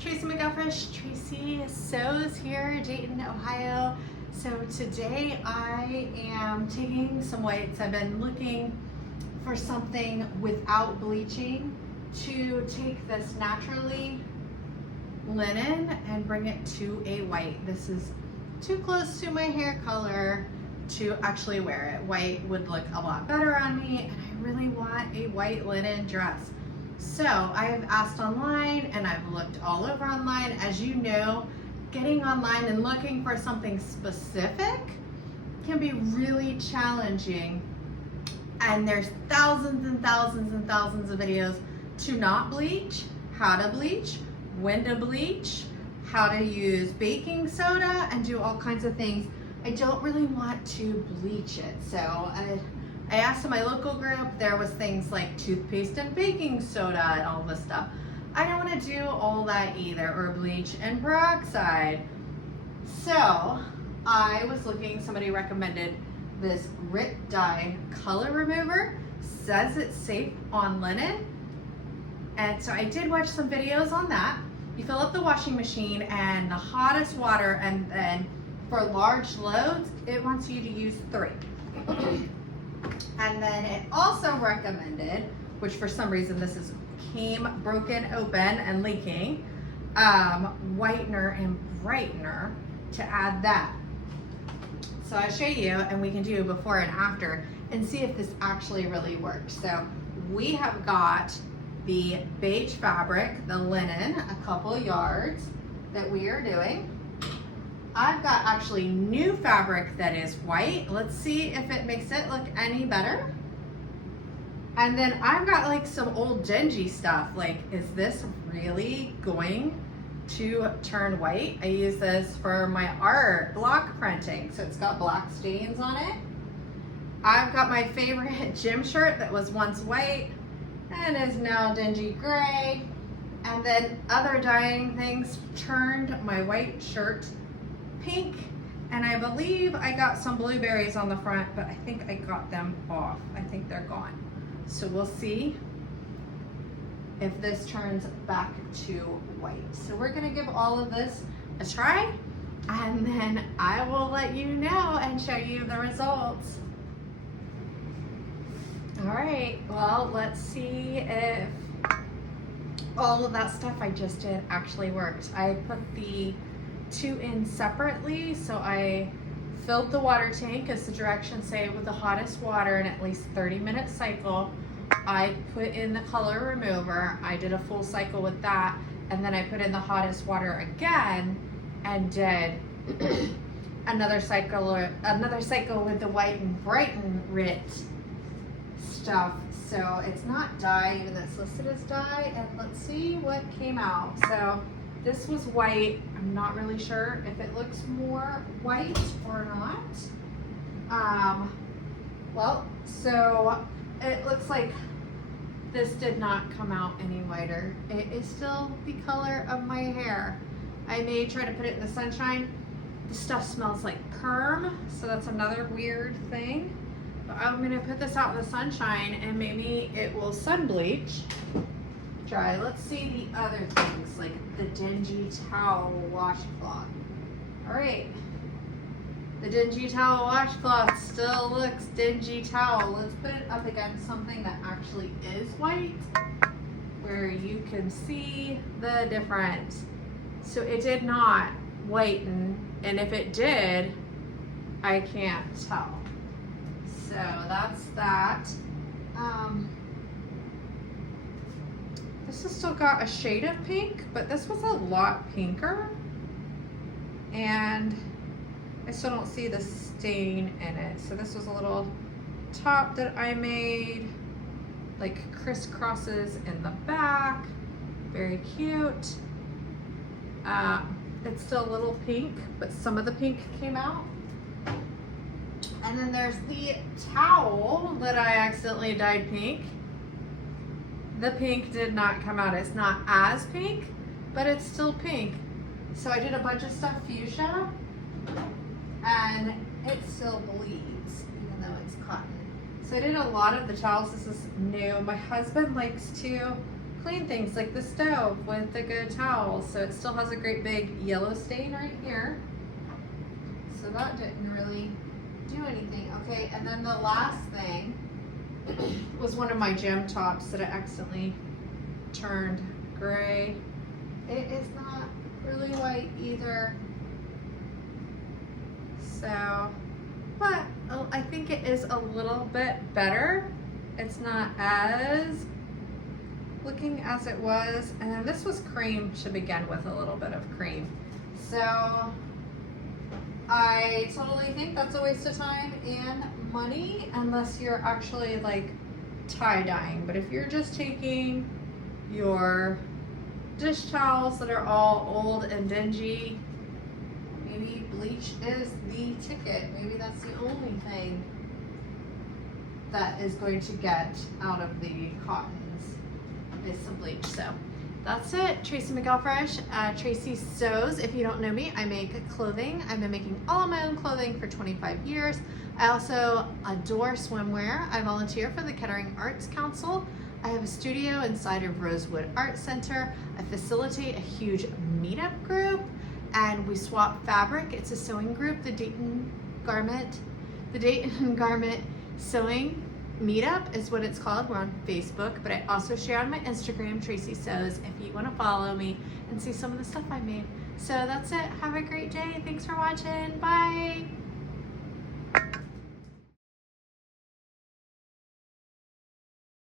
Tracy McGuffish, Tracy Sews here, Dayton, Ohio. So today I am taking some whites. I've been looking for something without bleaching to take this naturally linen and bring it to a white. This is too close to my hair color to actually wear it. White would look a lot better on me, and I really want a white linen dress. So I have asked online and I've looked all over online. As you know, getting online and looking for something specific can be really challenging. And there's thousands and thousands and thousands of videos to not bleach, how to bleach, when to bleach, how to use baking soda and do all kinds of things. I don't really want to bleach it. So I asked in my local group, there was things like toothpaste and baking soda and all this stuff. I don't want to do all that either, or bleach and peroxide. So I was looking, somebody recommended this RIT Dye color remover. Says it's safe on linen. And so I did watch some videos on that. You fill up the washing machine and the hottest water, and then for large loads, it wants you to use 3. And then it also recommended, which for some reason this came broken open and leaking, whitener and brightener to add that. So I'll show you, and we can do before and after and see if this actually really works. So we have got the beige fabric, the linen, a couple yards that we are doing. I've got actually new fabric that is white. Let's see if it makes it look any better. And then I've got like some old dingy stuff. Like, is this really going to turn white? I use this for my art, block printing. So it's got black stains on it. I've got my favorite gym shirt that was once white and is now dingy gray. And then other dyeing things turned my white shirt pink, and I believe I got some blueberries on the front, but I think I got them off. I think they're gone. So we'll see if this turns back to white. So we're gonna give all of this a try, and then I will let you know and show you the results. All right, well, let's see if all of that stuff I just did actually worked. I put the 2 in separately, so I filled the water tank as the directions say with the hottest water in at least 30-minute cycle. I put in the color remover. I did a full cycle with that, and then I put in the hottest water again and did another cycle with the white and brighten RIT stuff. So it's not dye, even though it's listed as dye, and let's see what came out. So this was white. I'm not really sure if it looks more white or not. Well, so it looks like this did not come out any whiter. It is still the color of my hair. I may try to put it in the sunshine. The stuff smells like perm, so that's another weird thing. But I'm gonna put this out in the sunshine and maybe it will sun bleach. Try. Let's see the other things, like the dingy towel washcloth. All right, the dingy towel washcloth still looks dingy towel. Let's put it up against something that actually is white, where you can see the difference. So it did not whiten, and if it did, I can't tell. So that's that. This has still got a shade of pink, but this was a lot pinker. And I still don't see the stain in it. So this was a little top that I made, like crisscrosses in the back. Very cute. It's still a little pink, but some of the pink came out. And then there's the towel that I accidentally dyed pink. The pink did not come out. It's not as pink, but it's still pink. So I did a bunch of stuff fuchsia, and it still bleeds, even though it's cotton. So I did a lot of the towels. This is new. My husband likes to clean things like the stove with the good towels. So it still has a great big yellow stain right here. So that didn't really do anything. Okay, and then the last thing was one of my gem tops that I accidentally turned gray. It is not really white either. So, but I think it is a little bit better. It's not as looking as it was. And then this was cream to begin with, a little bit of cream. So I totally think that's a waste of time and money unless you're actually like tie-dyeing. But if you're just taking your dish towels that are all old and dingy, maybe bleach is the ticket. Maybe that's the only thing that is going to get out of the cottons is some bleach. So that's it. Tracy McElfresh, Tracy Sews. If you don't know me, I make clothing. I've been making all of my own clothing for 25 years. I also adore swimwear. I volunteer for the Kettering Arts Council. I have a studio inside of Rosewood Art Center. I facilitate a huge meetup group and we swap fabric. It's a sewing group, the Dayton Garment Sewing Meetup is what it's called. We're on Facebook, but I also share on my Instagram, Tracy Sews, if you want to follow me and see some of the stuff I made. So that's it. Have a great day. Thanks for watching. Bye.